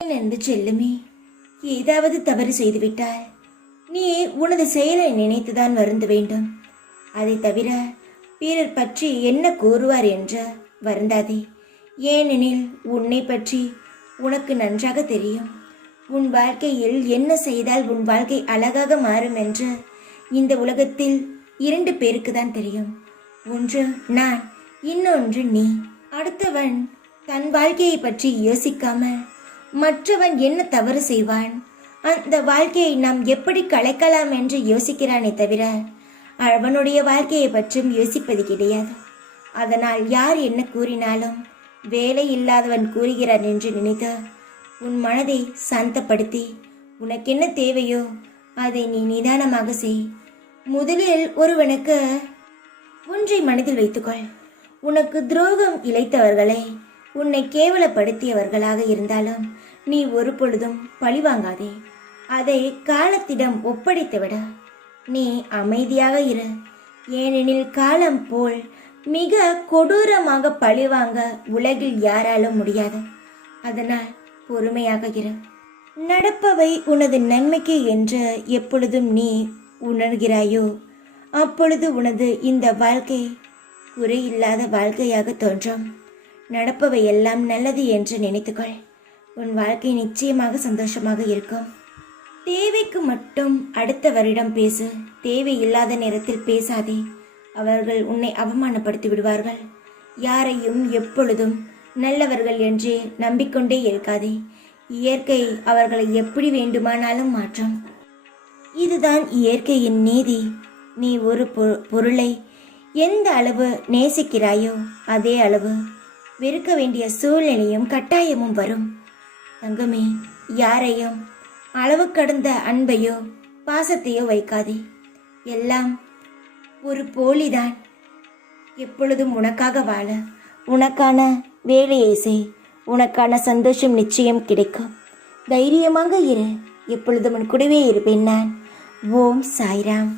என்று செல்லுமே, ஏதாவது தவறு செய்துவிட்டால் நீ உனது செயலை நினைத்துதான் வருந்த வேண்டும். அதை தவிர பிறர் பற்றி என்ன கூறுவார் என்று வருந்தாதே. ஏனெனில் உன்னை பற்றி உனக்கு நன்றாக தெரியும். உன் வாழ்க்கையில் என்ன செய்தால் உன் வாழ்க்கை அழகாக மாறும் என்று இந்த உலகத்தில் 2 பேருக்கு தான் தெரியும். ஒன்று நான், இன்னொன்று நீ. அடுத்தவன் தன் வாழ்க்கையை பற்றி யோசிக்காமல் மற்றவன் என்ன தவறு செய்வான், அந்த வாழ்க்கையை நாம் எப்படி கலைக்கலாம் என்று யோசிக்கிறானே தவிர அவனுடைய வாழ்க்கையை பற்றும் யோசிப்பது கிடையாது. அதனால் யார் என்ன கூறினாலும் வேலை இல்லாதவன் கூறுகிறான் என்று நினைத்து உன் மனதை சாந்தப்படுத்தி உனக்கு என்ன தேவையோ அதை நீ நிதானமாக செய். முதலில் ஒருவனுக்கு ஒன்றை மனதில் வைத்துக்கொள். உனக்கு துரோகம் இழைத்தவர்களை, உன்னை கேவலப்படுத்தியவர்களாக இருந்தாலும் நீ ஒரு பொழுதும் பழிவாங்காதே. அதை காலத்திடம் ஒப்படைத்துவிட. நீ அமைதியாக இரு. ஏனெனில் காலம் போல் மிக கொடூரமாக பழிவாங்க உலகில் யாராலும் முடியாது. அதனால் பொறுமையாக இரு. நடப்பவை உனது நன்மைக்கு என்று எப்பொழுதும் நீ உணர்கிறாயோ அப்பொழுது உனது இந்த வாழ்க்கை குறையில்லாத வாழ்க்கையாக தோன்றும். நடப்பவை எல்லாம் நல்லது என்று நினைத்துக்கொள். உன் வாழ்க்கை நிச்சயமாக சந்தோஷமாக இருக்கும். தேவைக்கு மட்டும் அடுத்த வருடம் பேசு. தேவையில்லாத நேரத்தில் பேசாதே. அவர்கள் உன்னை அவமானப்படுத்தி விடுவார்கள். யாரையும் எப்பொழுதும் நல்லவர்கள் என்று நம்பிக்கொண்டே இருக்காதே. இயற்கை அவர்களை எப்படி வேண்டுமானாலும் மாற்றும். இதுதான் இயற்கையின் நீதி. நீ ஒரு பொருளை எந்த அளவு நேசிக்கிறாயோ அதே அளவு வெறுக்க வேண்டிய சூழ்நிலையும் கட்டாயமும் வரும். தங்கமே, யாரையும் அளவு கடந்த அன்பையோ பாசத்தையோ வைக்காதே. எல்லாம் ஒரு போலிதான். எப்பொழுதும் உனக்காக வாழ, உனக்கான வேலையை செய். உனக்கான சந்தோஷம் நிச்சயம் கிடைக்கும். தைரியமாக இரு. எப்பொழுதும் உன் கூடவே இருப்பேன் நான். ஓம் சாய்ராம்.